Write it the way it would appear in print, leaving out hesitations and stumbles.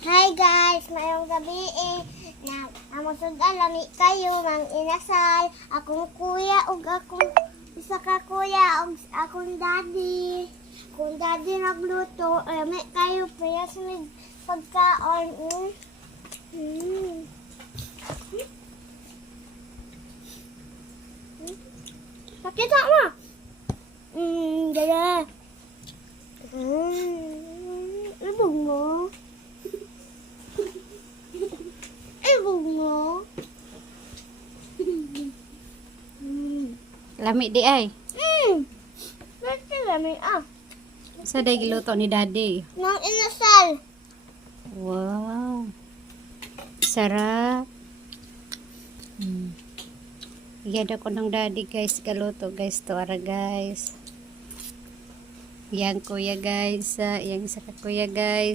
Hi guys, mayong gabi na amusod alami kayo mang inasal akong kuya ug akong isa ka kuya ug akong daddy. Kung daddy nagluto, may kayo paya sa pagkaon. Pakita mo. Dala. Ibog mo. Ibog mo. Lami di ay. Bakit lami Sa day giluto ni Daddy. Mang inasal. Wow. Sarap. Iyad ako ng Daddy guys. Galuto guys. Tuwara guys. Yang kuya guys. Yang isa ka kuya guys.